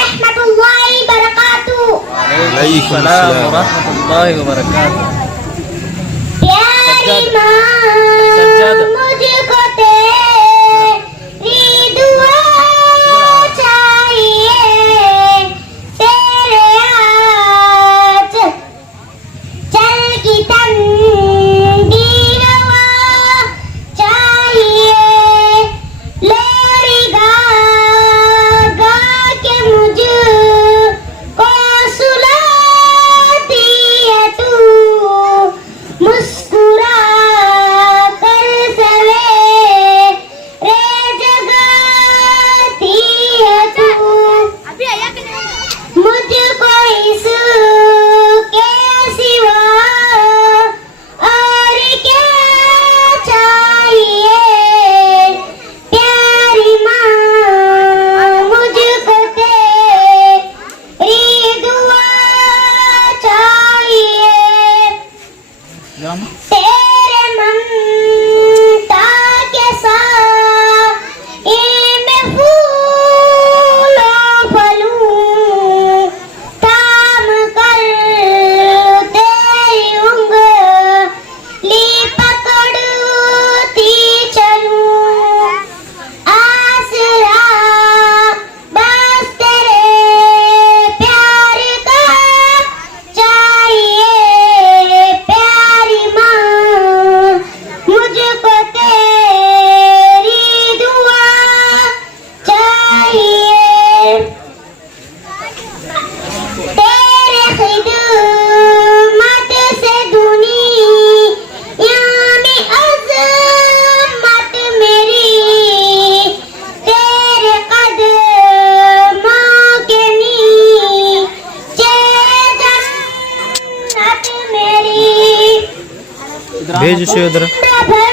warahmatullahi wabarakatuh. Waalaikumsalam warahmatullahi wabarakatuh. प्यारी माँ सज्जाद। मुझको तेरी दुआ चाहिए, तेरे हाथ चल की ठंडी हवा चाहिए, लोरी गा गा के मुझको सुलाती है तू, मुस्कुरा कर सवेरे जगाती है तू, मुझको इसके सिवा और क्या चाहिए, प्यारी माँ मुझको तेरी दुआ चाहिए, तेरे ममता के साए में फूलों फलूं, थाम कर तेरी उंगली पकड़ती चलूं, आसरा बस तेरे प्यार का चाहिए, प्यारी माँ मुझको तेरी दुआ चाहिए, तेरे खिदमत से दुनिया में अज़मत मेरी, तेरे कदमों के नीचे जन्नत मेरी, भेज उसे उधर। भर